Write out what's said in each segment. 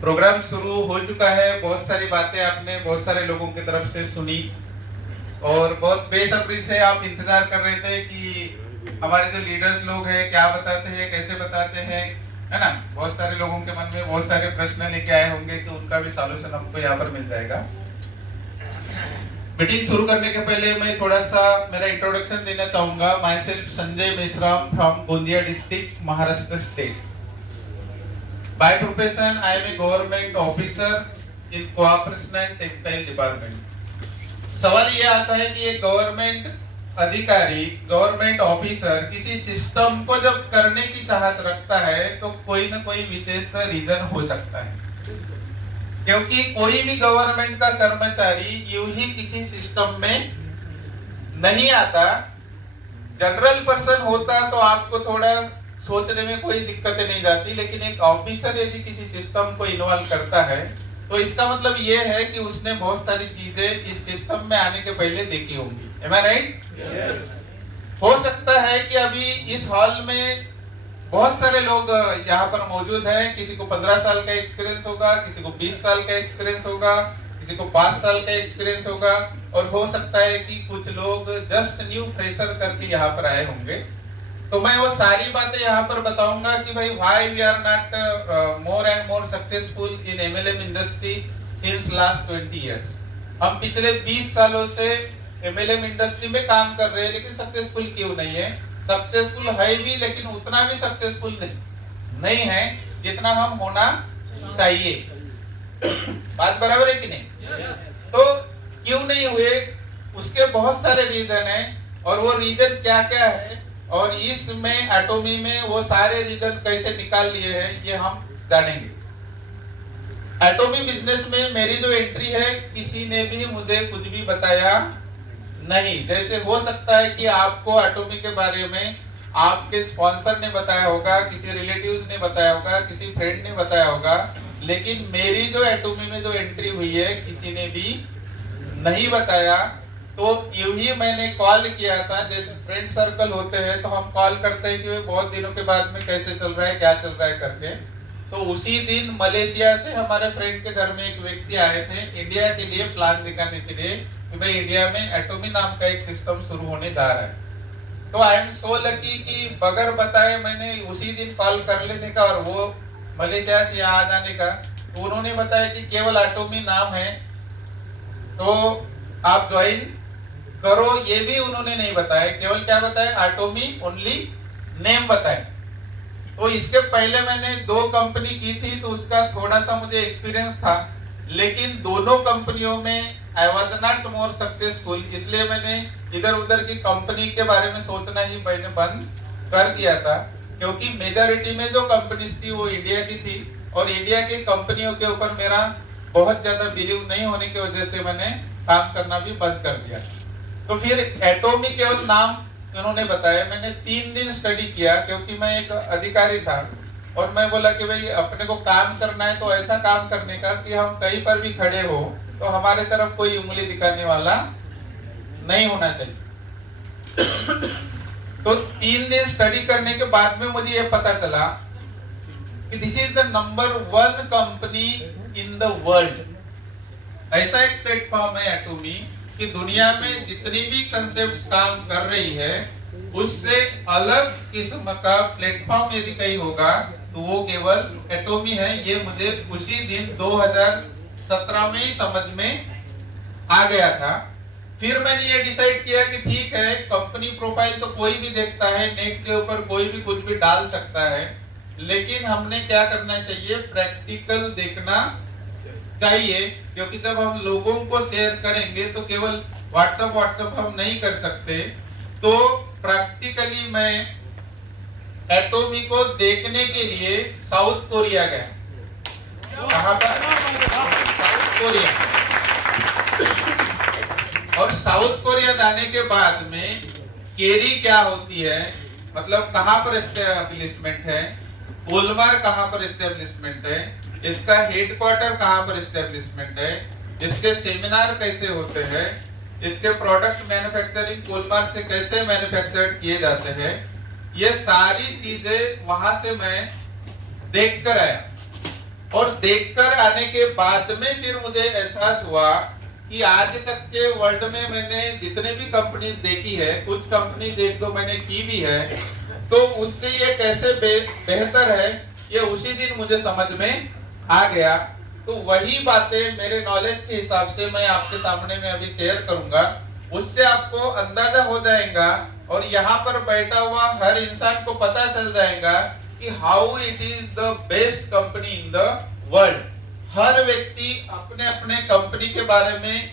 Programme शुरू हो चुका है। बहुत सारी बातें आपने बहुत सारे लोगों की तरफ से सुनी और बहुत बेसब्री से आप इंतजार कर रहे थे कि हमारे जो लीडर्स लोग हैं क्या बताते हैं, कैसे बताते हैं, है ना। बहुत सारे लोगों के मन में बहुत सारे प्रश्न लेके आए होंगे कि उनका भी सॉल्यूशन हमको यहाँ पर मिल जाएगा। मीटिंग शुरू करने के पहले मैं थोड़ा सा मेरा इंट्रोडक्शन देना चाहूंगा। My self Sanjay Meshram from Gondia district, Maharashtra state. By profession, I am a government officer in cooperation and textile department. सवाल ये आता है कि एक गवर्नमेंट अधिकारी, गवर्नमेंट ऑफिसर किसी सिस्टम को जब करने की चाहत रखता है तो कोई ना कोई विशेष रीजन हो सकता है, क्योंकि कोई भी गवर्नमेंट का कर्मचारी यूं ही किसी सिस्टम में नहीं आता। जनरल पर्सन होता तो आपको थोड़ा सोचने में कोई दिक्कतें नहीं जाती, लेकिन एक ऑफिसर यदि किसी सिस्टम को इन्वॉल्व करता है तो इसका मतलब ये है कि उसने बहुत सारी चीजें इस सिस्टम में आने के पहले देखी होंगी। Am I right? Yes. हो सकता है कि अभी इस हॉल में बहुत सारे लोग यहाँ पर मौजूद हैं। किसी को 15 साल का एक्सपीरियंस होगा, किसी को 20 साल का एक्सपीरियंस होगा, किसी को 5 साल का एक्सपीरियंस होगा, और हो सकता है कि कुछ लोग जस्ट न्यू फ्रेशर करके यहाँ पर आए होंगे। तो मैं वो सारी बातें यहाँ पर बताऊंगा कि भाई why we are not more and more successful in MLM industry since last 20 years. हम पिछले 20 सालों से एमएलएम इंडस्ट्री में काम कर रहे हैं, लेकिन सक्सेसफुल क्यों नहीं है? सक्सेसफुल है भी, लेकिन उतना भी सक्सेसफुल नहीं है जितना हम होना चाहिए। बात बराबर है कि नहीं? तो क्यों नहीं हुए, उसके बहुत सारे रीजन हैं, और वो रीजन क्या क्या है और इसमें एटॉमी में वो सारे रीजन कैसे निकाल लिए हैं ये हम जानेंगे। एटॉमी बिजनेस में मेरी जो एंट्री है, किसी ने भी मुझे कुछ भी बताया नहीं। जैसे हो सकता है कि आपको एटॉमी के बारे में आपके स्पॉन्सर ने बताया होगा, किसी रिलेटिव्स ने बताया होगा, किसी फ्रेंड ने बताया होगा, लेकिन मेरी जो एटॉमी में जो एंट्री हुई है किसी ने भी नहीं बताया। तो यूं ही मैंने कॉल किया था, जैसे फ्रेंड सर्कल होते हैं तो हम कॉल करते हैं कि वे बहुत दिनों के बाद में कैसे चल रहा है, क्या चल रहा है करके। तो उसी दिन मलेशिया से हमारे फ्रेंड के घर में एक व्यक्ति आए थे इंडिया के लिए प्लान दिखाने के लिए कि भाई इंडिया में एटॉमी नाम का एक सिस्टम शुरू होने जा रहा है। तो आई एम सो लकी कि बगैर बताए मैंने उसी दिन कॉल कर लेने का और वो मलेशिया से यहाँ आ जाने का। तो उन्होंने बताया कि केवल एटॉमी नाम है, तो आप ज्वाइन करो। ये भी उन्होंने नहीं बताया, केवल क्या बताया, एटॉमी ओनली नेम बताए। तो इसके पहले मैंने 2 कंपनी की थी तो उसका थोड़ा सा मुझे एक्सपीरियंस था, लेकिन दोनों कंपनियों में I was not more successful. इसलिए मैंने इधर उधर की कंपनी के बारे में सोचना ही मैंने बंद कर दिया था, क्योंकि मेजॉरिटी में जो कंपनीज थी वो इंडिया की थी, और इंडिया की कंपनियों के ऊपर मेरा बहुत ज्यादा बिलीव नहीं होने की वजह से मैंने काम करना भी बंद कर दिया। तो फिर एटॉमी केवल नाम उन्होंने बताया। मैंने 3 दिन स्टडी किया, क्योंकि मैं एक अधिकारी था और मैं बोला कि भाई अपने को काम करना है तो ऐसा काम करने का कि हम कहीं पर भी खड़े हो तो हमारे तरफ कोई उंगली दिखाने वाला नहीं होना चाहिए। तो 3 दिन स्टडी करने के बाद में मुझे ये पता चला कि this is the number 1 company in the world. ऐसा एक प्लेटफॉर्म है एटॉमी कि दुनिया में जितनी भी कंसेप्ट काम कर रही है उससे अलग किस्म का प्लेटफॉर्म यदि कहीं होगा तो वो केवल एटॉमी है। ये मुझे उसी दिन 2017 में ही समझ में आ गया था। फिर मैंने ये डिसाइड किया कि ठीक है, कंपनी प्रोफाइल तो कोई भी देखता है, नेट के ऊपर कोई भी कुछ भी डाल सकता है, लेकिन हमने क्या करना चाहिए, प्रैक्टिकल देखना चाहिए। क्योंकि जब हम लोगों को शेयर करेंगे तो केवल व्हाट्सएप हम नहीं कर सकते। तो प्रैक्टिकली मैं एटॉमी को देखने के लिए साउथ कोरिया गया। कहां पर? South Korea. और साउथ कोरिया जाने के बाद में केरी क्या होती है, मतलब कहां पर एस्टेब्लिशमेंट है, कोलमार कहां पर एस्टेब्लिशमेंट है, इसका हेडक्वार्टर कहां पर एस्टेब्लिशमेंट है, इसके सेमिनार कैसे होते हैं, इसके प्रोडक्ट मैन्युफैक्चरिंग कोलमार से कैसे मैन्युफैक्चर्ड किए जाते हैं, ये सारी चीजें वहां से मैं देखकर आया, और देखकर आने के बाद में फिर मुझे एहसास हुआ कि आज तक के वर्ल्ड में मैंने जितने भी कंपनीज देखी है, कुछ कंपनीज एक दो मैंने की भी है, तो उससे ये कैसे बेहतर है, ये उसी दिन मुझे समझ में आ गया। तो वही बातें मेरे नॉलेज के हिसाब से मैं आपके सामने में अभी शेयर करूंगा, उससे आपको अंदाजा हो जाएगा और यहाँ पर बैठा हुआ हर इंसान को पता चल जाएगा कि how it is the best company in the world. हर व्यक्ति अपने अपने कंपनी के बारे में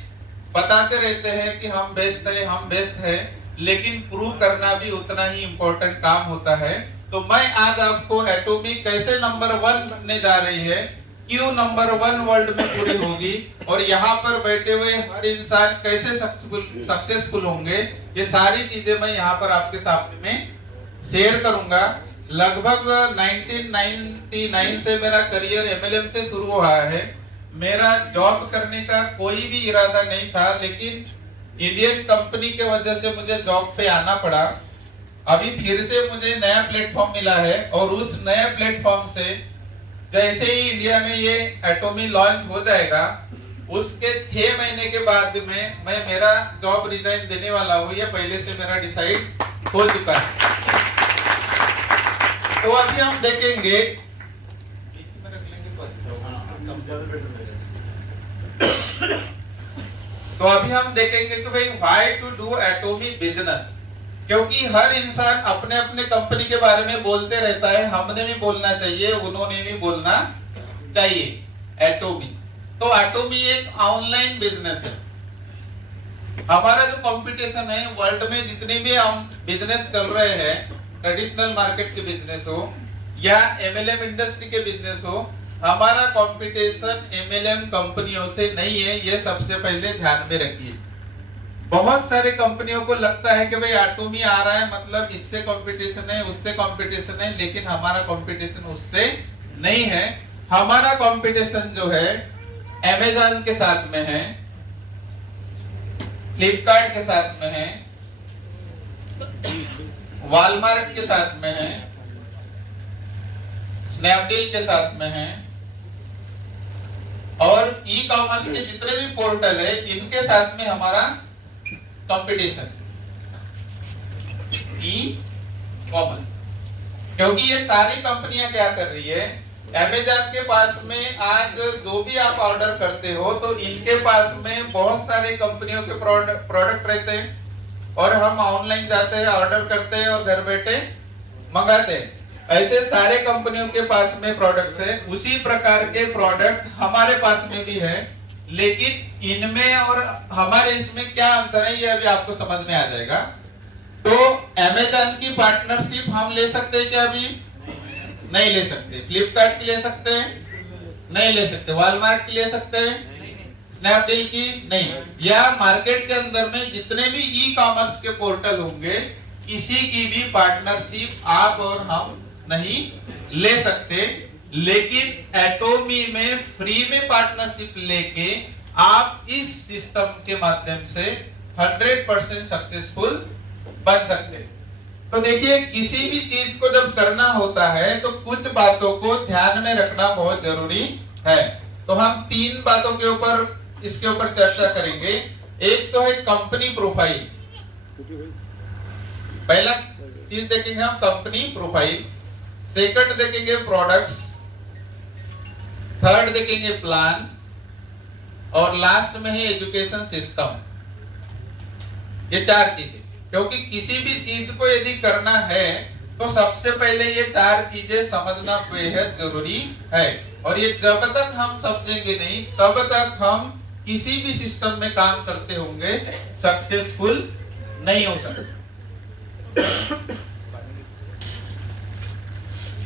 बताते रहते हैं कि हम बेस्ट है, हम बेस्ट है, लेकिन प्रूव करना भी उतना ही इम्पोर्टेंट काम होता है। तो मैं आज आपको एटॉमी कैसे नंबर 1 बनने जा रही है, क्यों नंबर 1 वर्ल्ड में पूरी होगी, और यहाँ पर बैठे हुए हर इंसान कैसे सक्सेसफुल होंगे, ये सारी चीजें मैं यहाँ पर आपके सामने में शेयर करूंगा। लगभग 1999 से मेरा करियर एमएलएम से शुरू हुआ है। मेरा जॉब करने का कोई भी इरादा नहीं था, लेकिन इंडियन कंपनी के वजह से मुझे जॉब पे आना पड़ा। अभी फिर से मुझे नया प्लेटफॉर्म मिला है, और उस नए प्लेटफॉर्म से जैसे ही इंडिया में ये एटॉमी लॉन्च हो जाएगा, उसके 6 महीने के बाद में मैं मेरा जॉब रिजाइन देने वाला हूँ। ये पहले से मेरा डिसाइड हो चुका है। तो अभी हम देखेंगे, तो अभी हम देखेंगे कि भाई why to do Atomy business, क्योंकि हर इंसान अपने अपने कंपनी के बारे में बोलते रहता है, हमने भी बोलना चाहिए, उन्होंने भी बोलना चाहिए। एटॉमी, तो एटॉमी एक ऑनलाइन बिजनेस है। हमारा जो कंपटीशन है वर्ल्ड में, जितने भी हम बिजनेस चल रहे हैं, ट्रेडिशनल मार्केट के बिजनेस हो या एमएलएम इंडस्ट्री के बिजनेस हो, हमारा कंपटीशन एमएलएम कंपनियों से नहीं है। ये सबसे पहले ध्यान में रखिए। बहुत सारे कंपनियों को लगता है कि भाई एटॉमी आ रहा है मतलब इससे कंपटीशन है, उससे कंपटीशन है, लेकिन हमारा कंपटीशन उससे नहीं है। हमारा कंपटीशन जो है अमेज़न के साथ में है, फ्लिपकार्ट के साथ में है, वॉलमार्ट के साथ में है, स्नैपडील के साथ में है, और ई कॉमर्स के जितने भी पोर्टल है इनके साथ में हमारा कंपटीशन ई कॉमर्स। क्योंकि ये सारी कंपनियां क्या कर रही है, अमेज़न के पास में आज जो भी आप ऑर्डर करते हो तो इनके पास में बहुत सारे कंपनियों के प्रोडक्ट रहते हैं, और हम ऑनलाइन जाते हैं, ऑर्डर करते हैं और घर बैठे मंगाते हैं। ऐसे सारे कंपनियों के पास में प्रोडक्ट्स है। उसी प्रकार के प्रोडक्ट हमारे पास में भी है, लेकिन इनमें और हमारे इसमें क्या अंतर है ये अभी आपको समझ में आ जाएगा। तो अमेज़न की पार्टनरशिप हम ले सकते हैं क्या? अभी नहीं ले सकते। फ्लिपकार्ट की ले सकते हैं? नहीं ले सकते। वॉलमार्ट की ले सकते हैं? स्नैपडील की नहीं। या मार्केट के अंदर में जितने भी ई कॉमर्स के पोर्टल होंगे, किसी की भी पार्टनरशिप आप और हम नहीं ले सकते। लेकिन एटॉमी में फ्री में पार्टनरशिप लेके आप इस सिस्टम के माध्यम से 100% सक्सेसफुल बन सकते हैं। तो देखिए, किसी भी चीज को जब करना होता है तो कुछ बातों को ध्यान में रखना बहुत जरूरी है। तो हम 3 बातों के ऊपर इसके ऊपर चर्चा करेंगे। एक तो है कंपनी प्रोफाइल। पहला चीज देखेंगे हम कंपनी प्रोफाइल, सेकंड देखेंगे प्रोडक्ट्स, थर्ड देखेंगे प्लान, और लास्ट में है एजुकेशन सिस्टम। ये 4 चीजें, क्योंकि किसी भी चीज को यदि करना है तो सबसे पहले ये 4 चीजें समझना बेहद जरूरी है। और ये जब तक हम समझेंगे नहीं तब तक हम किसी भी सिस्टम में काम करते होंगे सक्सेसफुल नहीं हो सकते।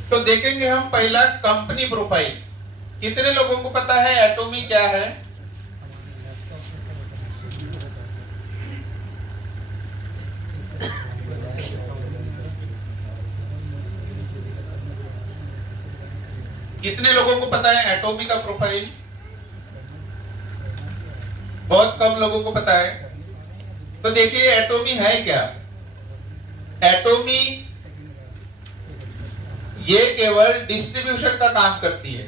तो देखेंगे हम पहला कंपनी प्रोफाइल। कितने लोगों को पता है एटॉमी क्या है? कितने लोगों को पता है एटॉमी का प्रोफाइल? बहुत कम लोगों को पता है। तो देखिए एटॉमी है क्या। एटॉमी ये केवल डिस्ट्रीब्यूशन का काम करती है,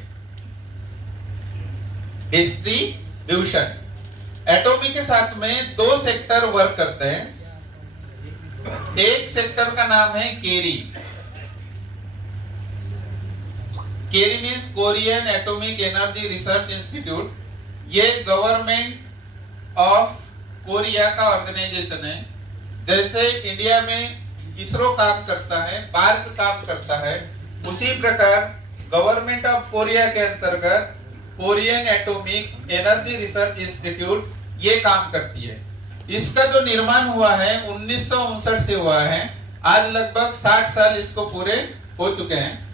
डिस्ट्रीब्यूशन। एटॉमी के साथ में दो सेक्टर वर्क करते हैं। एक सेक्टर का नाम है KERI. KERI means Korean Atomic Energy Research Institute. ये गवर्नमेंट ऑफ कोरिया का ऑर्गेनाइजेशन है। जैसे इंडिया में इसरो काम करता है, पार्क काम करता है, उसी प्रकार गवर्नमेंट ऑफ कोरिया के अंतर्गत Korean Atomic Energy Research Institute ये काम करती है। इसका जो निर्माण हुआ है 1959 से हुआ है। आज लगभग 60 साल इसको पूरे हो चुके हैं।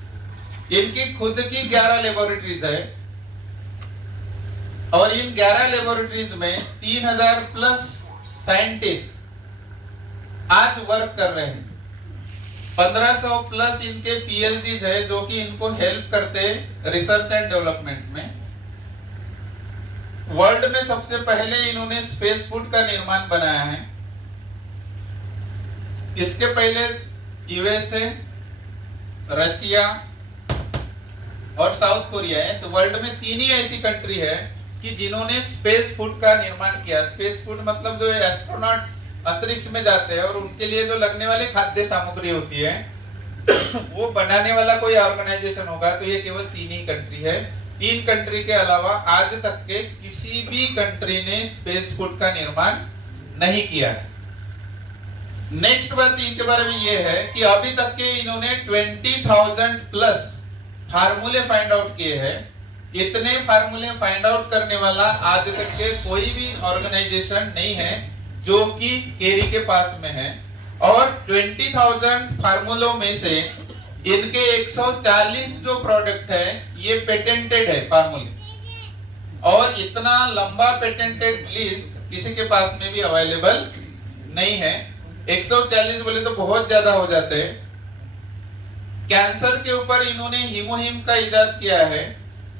इनकी खुद की 11 लेबोरेटरीज है और इन 11 लेबोरेटरीज में 3000 प्लस साइंटिस्ट आज वर्क कर रहे हैं। 1500 प्लस इनके पीएचडी है जो कि इनको हेल्प करते हैं रिसर्च एंड डेवलपमेंट में। वर्ल्ड में सबसे पहले इन्होंने स्पेस फूड का निर्माण बनाया है। इसके पहले यूएसए, रशिया और साउथ कोरिया है। तो वर्ल्ड में 3 ही ऐसी कंट्री है कि जिन्होंने स्पेस फूड का निर्माण किया। स्पेस फूड मतलब जो एस्ट्रोनॉट अंतरिक्ष में जाते हैं और उनके लिए जो लगने वाली खाद्य सामग्री होती है वो बनाने वाला कोई ऑर्गेनाइजेशन होगा तो ये केवल 3 ही कंट्री है। 3 कंट्री के अलावा आज तक के किसी भी कंट्री ने स्पेस फूड का निर्माण नहीं किया है। नेक्स्ट बात इनके बारे में ये है कि अभी तक के इन्होंने 20,000 प्लस फार्मूले फाइंड आउट किए हैं। इतने फार्मूले फाइंड आउट करने वाला आज तक के कोई भी ऑर्गेनाइजेशन नहीं है जो कि केरी के पास में है। और 20,000 फार्मूलों में से इनके 140 जो प्रोडक्ट है ये पेटेंटेड है फार्मूले। और इतना लंबा पेटेंटेड लिस्ट किसी के पास में भी अवेलेबल नहीं है। 140 बोले तो बहुत ज्यादा हो जाते हैं। कैंसर के ऊपर इन्होंने हीमोहिम का इजाद किया है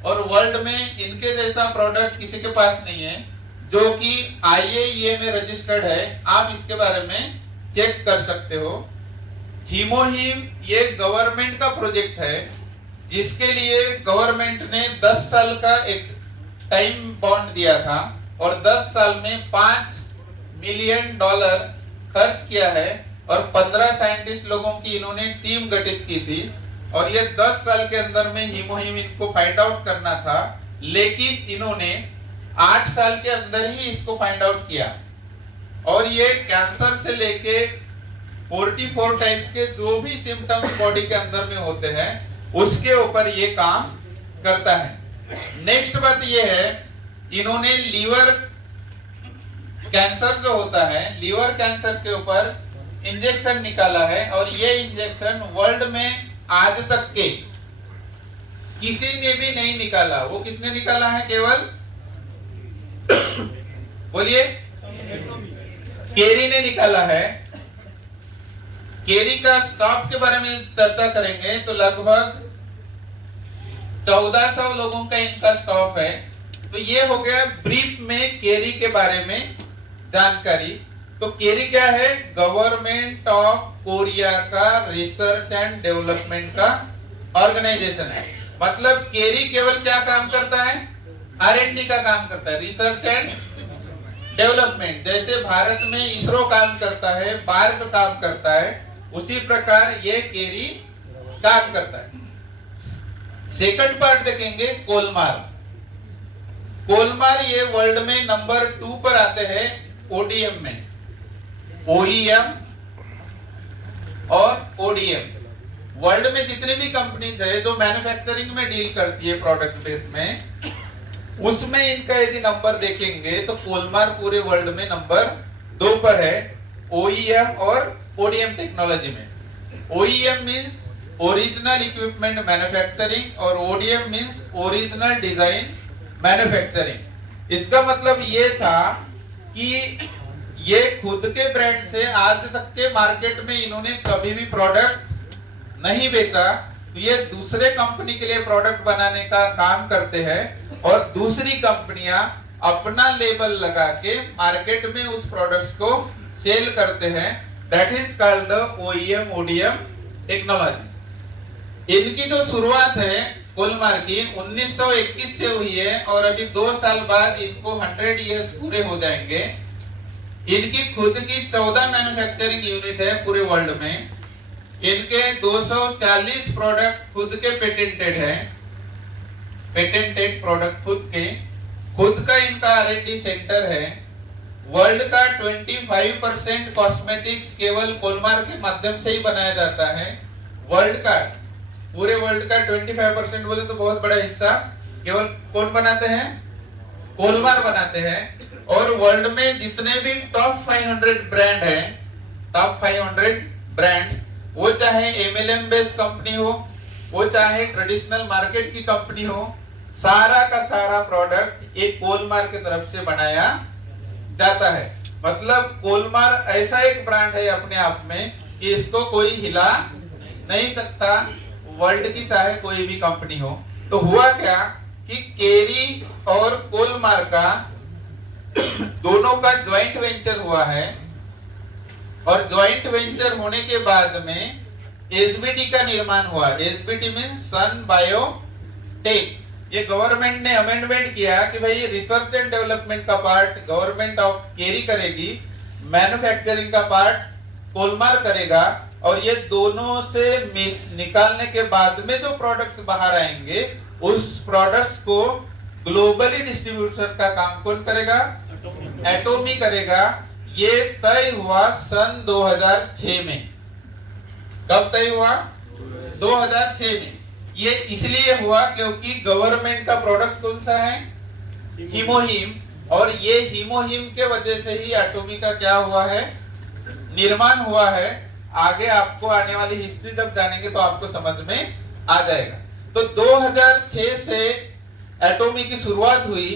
और वर्ल्ड में इनके जैसा प्रोडक्ट किसी के पास नहीं है जो कि IAEA में रजिस्टर्ड है। आप इसके बारे में चेक कर सकते हो। हीमोहिम ये गवर्नमेंट का प्रोजेक्ट है जिसके लिए गवर्नमेंट ने 10 साल का एक टाइम बॉन्ड दिया था और 10 साल में $5 मिलियन खर्च किया है और 15 साइंटिस्ट लोगों की इन्होंने टीम गठित की थी और ये 10 साल के अंदर में हीमोहिम इनको फाइंड आउट करना था। लेकिन इन्होंने 8 साल के अंदर ही इसको फाइंड आउट किया और ये कैंसर से लेके 44 टाइप्स के जो भी सिम्टम्स बॉडी के अंदर में होते हैं उसके ऊपर ये काम करता है। नेक्स्ट बात ये है इन्होंने लीवर कैंसर जो होता है लीवर कैंसर के ऊपर इंजेक्शन निकाला है और ये इंजेक्शन वर्ल्ड में आज तक के किसी ने भी नहीं निकाला। वो किसने निकाला है? केवल बोलिए, केरी ने निकाला है। केरी का स्टॉक के बारे में चर्चा करेंगे तो लगभग 1400 लोगों का इनका स्टॉक है। तो ये हो गया ब्रीफ में केरी के बारे में जानकारी। तो केरी क्या है? गवर्नमेंट ऑफ कोरिया का रिसर्च एंड डेवलपमेंट का ऑर्गेनाइजेशन है। मतलब केरी केवल क्या काम करता है? R&D का काम करता है, रिसर्च एंड डेवलपमेंट। जैसे भारत में इसरो काम करता है, पार्क काम करता है, उसी प्रकार ये केरी काम करता है। सेकंड पार्ट देखेंगे कोलमार। कोलमार ये वर्ल्ड में नंबर 2 पर आते हैं ODM में। OEM और ODM वर्ल्ड में जितनी भी कंपनीज है जो मैन्युफैक्चरिंग में डील करती है प्रोडक्ट बेस में, उसमें इनका यदि नंबर देखेंगे तो कोलमार पूरे वर्ल्ड में नंबर 2 पर है OEM और ODM टेक्नोलॉजी में। OEM means original equipment manufacturing और ODM means original design manufacturing. इसका मतलब ये था कि ये खुद के ब्रांड से आज तक के मार्केट में इन्होंने कभी भी प्रोडक्ट नहीं बेचा। तो ये दूसरे कंपनी के लिए प्रोडक्ट बनाने का काम करते हैं और दूसरी कंपनियां अपना लेबल लगा के मार्केट में उस प्रोडक्ट्स को सेल करते हैं। That is called the OEM ODM technology. इनकी जो शुरुआत है कोलमार की 1921 से हुई है और अभी 2 साल बाद इनको 100 इयर्स पूरे हो जाएंगे। इनकी खुद की 14 मैन्युफैक्चरिंग यूनिट है पूरे वर्ल्ड में। इनके 240 प्रोडक्ट खुद के पेटेंटेड है, पेटेंटेड प्रोडक्ट खुद का इनका R&D सेंटर है। वर्ल्ड का 25% कॉस्मेटिक्स केवल कोलमार के माध्यम से ही बनाया जाता है। वर्ल्ड का, पूरे वर्ल्ड का 25% बोले तो बहुत बड़ा हिस्सा केवल कौन बनाते हैं? कोलमार बनाते हैं। और वर्ल्ड में जितने भी टॉप 500 ब्रांड हैं, टॉप 500 ब्रांड्स, वो चाहे MLM बेस्ड कंपनी हो, वो चाहे ट्रेडिशनल मार्केट की कंपनी हो, सारा का सारा प्रोडक्ट एक कोलमार की तरफ से बनाया जाता है। मतलब कोलमार ऐसा एक ब्रांड है अपने आप में कि इसको कोई हिला नहीं सकता, वर्ल्ड की चाहे कोई भी कंपनी हो। तो हुआ क्या कि केरी और कोलमार का दोनों का ज्वाइंट वेंचर हुआ है और ज्वाइंट वेंचर होने के बाद में SBT का निर्माण हुआ। SBT मींस सन बायोटेक। ये गवर्नमेंट ने अमेंडमेंट किया कि भाई रिसर्च एंड डेवलपमेंट का पार्ट गवर्नमेंट ऑफ केरी करेगी, मैन्युफैक्चरिंग का पार्ट कोलमार करेगा, और ये दोनों से निकालने के बाद में जो प्रोडक्ट्स बाहर आएंगे उस प्रोडक्ट्स को ग्लोबली डिस्ट्रीब्यूशन का काम कौन करेगा? एटोमी करेगा। ये तय हुआ सन 2006 में। कब तय हुआ? 2006 में। ये इसलिए हुआ क्योंकि गवर्नमेंट का प्रोडक्ट कौन सा है? हीमोहीम, और ये हीमोहीम के वजह से ही एटोमी का क्या हुआ है? निर्माण हुआ है। आगे आपको आने वाली हिस्ट्री जब जानेंगे तो आपको समझ में आ जाएगा। तो 2006 से एटोमी की शुरुआत हुई,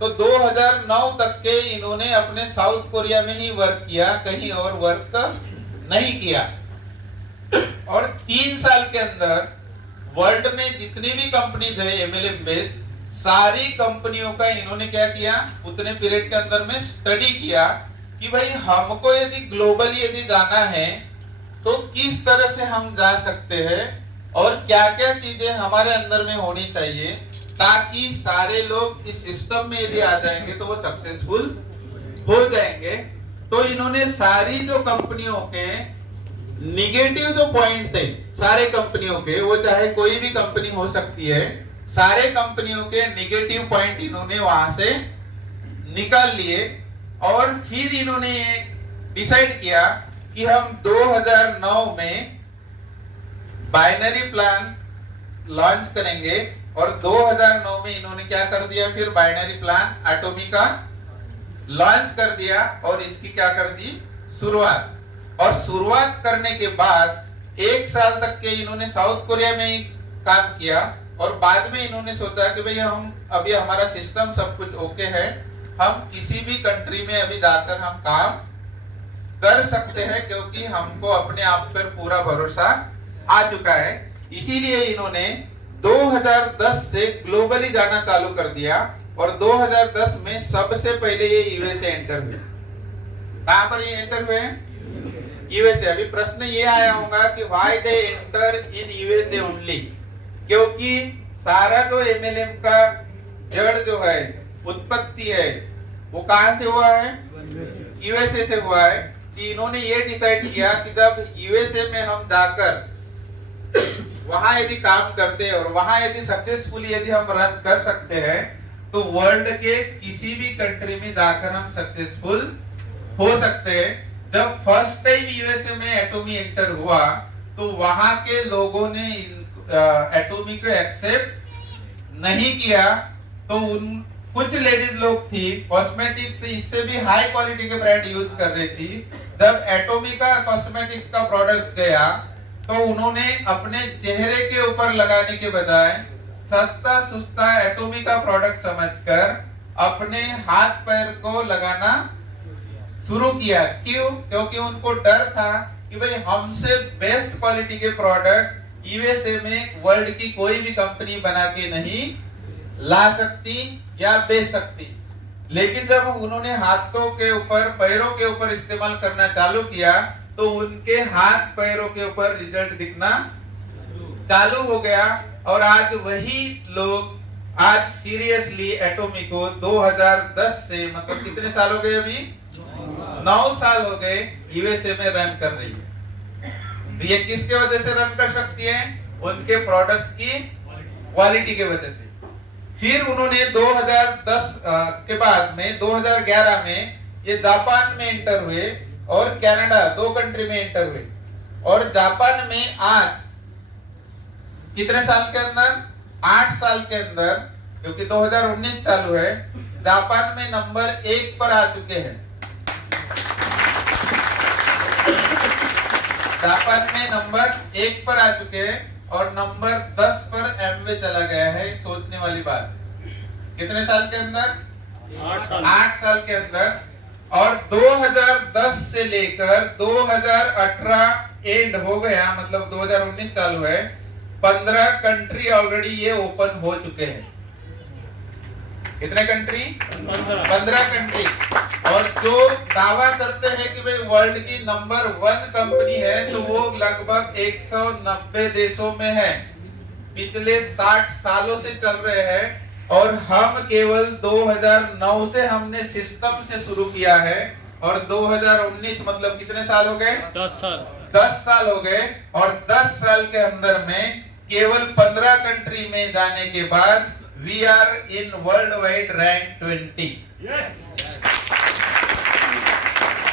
तो 2009 तक के इन्होंने अपने साउथ कोरिया में ही वर्क किया, कहीं और वर्क नहीं किया। और 3 साल के अंदर वर्ल्ड में जितनी भी कंपनीज है MLM बेस्ड, सारी कंपनियों का इन्होंने क्या किया? उतने पीरियड के अंदर में स्टडी किया कि भाई हमको यदि ग्लोबली यदि जाना है तो किस तरह से हम जा सकते हैं और क्या क्या चीजें हमारे अंदर में होनी चाहिए ताकि सारे लोग इस सिस्टम में यदि आ जाएंगे तो वो सक्सेसफुल हो जाएंगे। तो इन्होंने सारी जो कंपनियों के निगेटिव जो पॉइंट थे सारे कंपनियों के, वो चाहे कोई भी कंपनी हो सकती है, सारे कंपनियों के निगेटिव पॉइंट इन्होंने वहां से निकाल लिए और फिर इन्होंने ये डिसाइड किया कि हम 2009 में बाइनरी प्लान लॉन्च करेंगे। और 2009 में इन्होंने क्या कर दिया? फिर बाइनरी प्लान एटोमी का लॉन्च कर दिया और इसकी क्या कर दी? शुरुआत। और शुरुआत करने के बाद 1 साल तक के इन्होंने साउथ कोरिया में ही काम किया और बाद में इन्होंने सोचा कि भाई हम अभी हमारा सिस्टम सब कुछ ओके है, हम किसी भी कंट्री में अभी जाकर हम काम कर सकते हैं क्योंकि हमको अपने आप पर पूरा भरोसा आ चुका है। इसीलिए इन्होंने 2010 से ग्लोबली जाना चालू कर दिया और 2010 में सबसे पहले ये यूएसए एंटर हुए। कहां पर ये एंटर हुए? यूएसए। अभी प्रश्न ये आया होगा कि why they enter in USA only, क्योंकि सारा जो MLM का जड़ जो है, उत्पत्ति है, वो कहां से हुआ है? यूएसए से हुआ है। कि इन्होंने ये डिसाइड किया कि जब यूएसए में हम जाकर वहां यदि काम करते हैं और वहां यदि सक्सेसफुली यदि हम रन कर सकते हैं तो वर्ल्ड के किसी भी कंट्री में जाकर हम सक्सेसफुल हो सकते हैं। जब फर्स्ट टाइम यूएसए में एटोमी एंटर हुआ तो वहां के लोगों ने एटोमी को एक्सेप्ट नहीं किया। तो उन कुछ लेडीज लोग थी कॉस्मेटिक्स इससे भी हाई क्वालिटी के ब्रांड यूज कर रही थी। जब एटोमी का कॉस्मेटिक्स का प्रोडक्ट गया तो उन्होंने अपने चेहरे के ऊपर लगाने के बजाय सस्ता सुस्ता एटोमी का प्रोडक्ट समझकर अपने हाथ पैर को लगाना शुरू किया। क्यों? क्योंकि उनको डर था कि भाई हमसे बेस्ट क्वालिटी के प्रोडक्ट यूएसए में वर्ल्ड की कोई भी कंपनी बना के नहीं ला सकती या बेच सकती। लेकिन जब उन्होंने हाथों के ऊपर पैरों के ऊपर इस्तेमाल करना चालू किया तो उनके हाथ पैरों के ऊपर रिजल्ट दिखना चालू हो गया और आज वही लोग आज सीरियसली एटोमी को 2010 से मतलब कितने साल हो गए अभी 9 साल हो गए यूएसए में रन कर रही है। तो ये किसके वजह से रन कर सकती है? उनके प्रोडक्ट्स की क्वालिटी के वजह से। फिर उन्होंने 2010 के बाद में 2011 में ये जापान में एंटर हुए और कनाडा 2 कंट्री में एंटर हुए और जापान में आज कितने साल के अंदर 8 साल के अंदर, क्योंकि 2019 चालू है, जापान में नंबर 1 पर आ चुके हैं। जापान में नंबर 1 पर आ चुके हैं और नंबर 10 पर एमवे चला गया है। सोचने वाली बात। कितने साल के अंदर 8 साल के अंदर। और 2010 से लेकर 2018 एंड हो गया, मतलब 2019 चालू है, 15 कंट्री ऑलरेडी ये ओपन हो चुके हैं। कितने कंट्री? 15 कंट्री। और जो दावा करते हैं कि भाई वर्ल्ड की नंबर 1 कंपनी है, तो वो लगभग 190 देशों में है। पिछले 60 सालों से चल रहे हैं और हम केवल 2009 से हमने सिस्टम से शुरू किया है और 2019 मतलब कितने साल हो गए? 10 साल हो गए। और 10 साल के अंदर में केवल 15 कंट्री में जाने के बाद we are in world wide rank 20।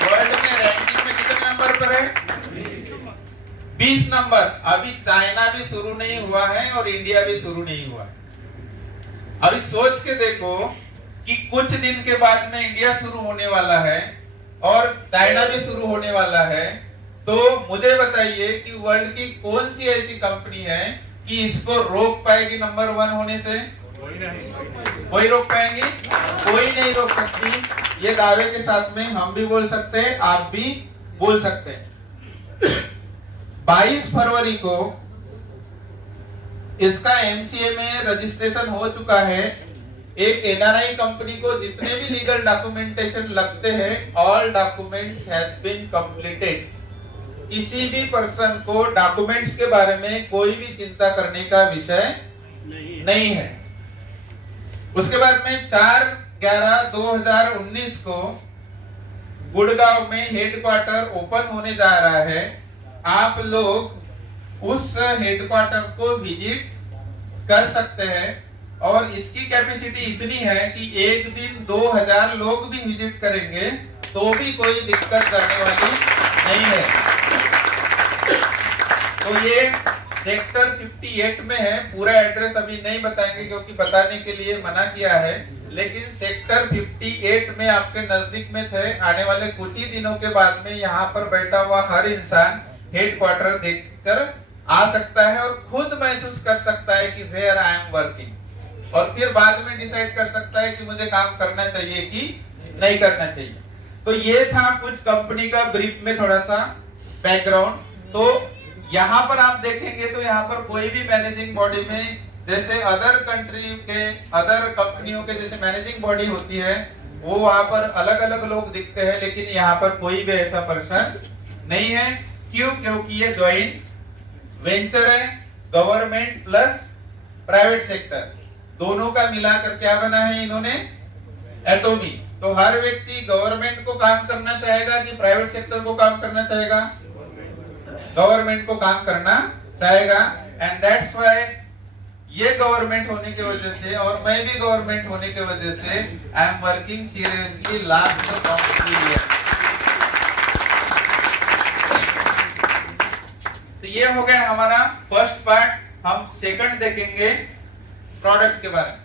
World में रैंकिंग में कितने नंबर पर है? 20 नंबर। अभी चाइना भी शुरू नहीं हुआ है और इंडिया भी शुरू नहीं हुआ है। अभी सोच के देखो कि कुछ दिन के बाद में इंडिया शुरू होने वाला है और चाइना भी शुरू होने वाला है। तो मुझे बताइए कि वर्ल्ड की कौन सी ऐसी कंपनी है कि इसको रोक पाएगी नंबर 1 होने से? कोई रोक पाएंगी? कोई नहीं रोक सकती। ये दावे के साथ में हम भी बोल सकते हैं, आप भी बोल सकते हैं। 22 फरवरी को इसका एमसीए में रजिस्ट्रेशन हो चुका है। एक एनआरआई कंपनी को जितने भी लीगल डॉक्यूमेंटेशन लगते हैं, all documents has been completed. किसी भी पर्सन को डॉक्यूमेंट्स के बारे में कोई भी चिंता करने का विषय नहीं है। उसके बाद में 4/11/2019 को गुड़गांव में हेडक्वार्टर ओपन होने जा रहा है। आप लोग उस हेडक्वार्टर को विजिट कर सकते हैं और इसकी कैपेसिटी इतनी है कि एक दिन 2000 लोग भी विजिट करेंगे तो भी कोई दिक्कत करने वाली नहीं है। तो ये सेक्टर 58 में है। पूरा एड्रेस अभी नहीं बताएंगे क्योंकि बताने के लिए मना किया है, लेकिन सेक्टर 58 में आपके नजदीक में थे। आने वाले कुछ ही दिनों के बाद में यहाँ पर बैठा हुआ हर इंसान हेडक्वार्टर देखकर आ सकता है और खुद महसूस कर सकता है कि वेयर आई एम वर्किंग, और फिर बाद में डिसाइड कर सकता है कि मुझे काम करना चाहिए कि नहीं करना चाहिए। तो ये था कुछ कंपनी का ब्रीफ में थोड़ा सा बैकग्राउंड। तो यहाँ पर आप देखेंगे तो यहाँ पर कोई भी मैनेजिंग बॉडी में जैसे अदर कंट्री के अदर कंपनियों के जैसे मैनेजिंग बॉडी होती है, वो वहां पर अलग अलग लोग दिखते हैं, लेकिन यहाँ पर कोई भी ऐसा पर्सन नहीं है। क्यों? क्योंकि ये ज्वाइंट वेंचर है, गवर्नमेंट प्लस प्राइवेट सेक्टर दोनों का मिलाकर क्या बना है इन्होंने? एटोमी। तो हर व्यक्ति गवर्नमेंट को काम करना चाहेगा कि प्राइवेट सेक्टर को काम करना चाहेगा? गवर्नमेंट को काम करना चाहेगा। एंड दैट्स व्हाई ये गवर्नमेंट होने की वजह से और मैं भी गवर्नमेंट होने की वजह से I am working seriously last 3 years। तो ये हो गया हमारा फर्स्ट पार्ट। हम सेकंड देखेंगे प्रोडक्ट्स के बारे में।